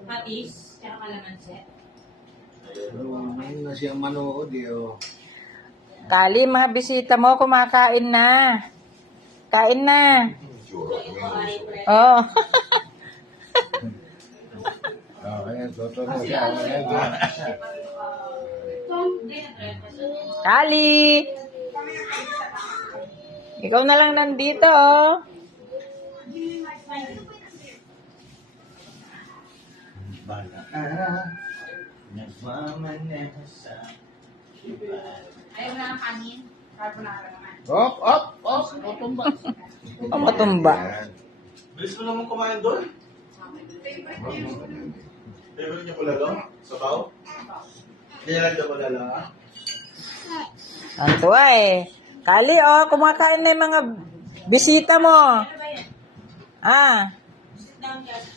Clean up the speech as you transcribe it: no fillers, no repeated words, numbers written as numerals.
Patis, tsaka kalamansi. Ano na siyang manood eh. Kali, mga bisita mo, kumakain na. Kain na. Oh. Kaya totoo siya. Kali. Ikaw na lang nandito, oh. Nagmamanasa. Ayaw na ang kanin. Carbonara naman. Op! Tutumba. Ang matumba. Bilis mo naman kumain doon. Favorite niyo pala doon? Sabaw? Hindi niya lang pala lang, ha? Ang tuwa eh. Kali, oh, kumakain na yung mga bisita mo. Ah. Sit down, guys.